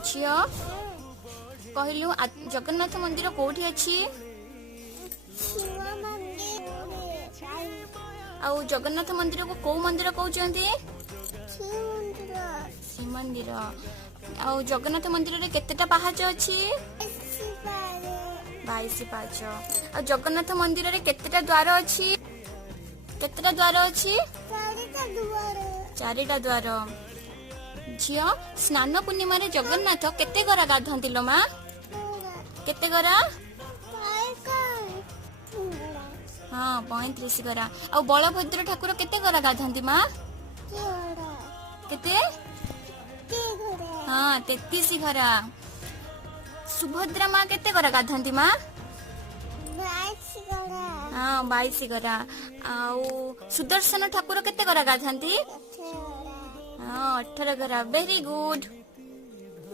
झियो कहलु जगन्नाथ मंदिर कोठी अछि आउ जगन्नाथ मंदिर को मंदिर कहउचंती श्रीमंदिर आउ जगन्नाथ मंदिर रे केतेटा पहाच अछि 22 पाहाच आ जगन्नाथ मंदिर रे केतेटा द्वार अछि चारिटा द्वार झियो स्नान पूर्णिमा रे जगन्नाथ केते गरा गाधंती लो मा केते गरा हाँ 35 गरा आ बलभद्र ठाकुर केते गरा गाधंती मा केते हाँ 33 गरा सुभद्रा माँ केते गरा गाधंती मा हाँ 22 गरा आउ सुदर्शन ठाकुर केते गरा गाधंती हाँ 18 गरा वेरी गुड।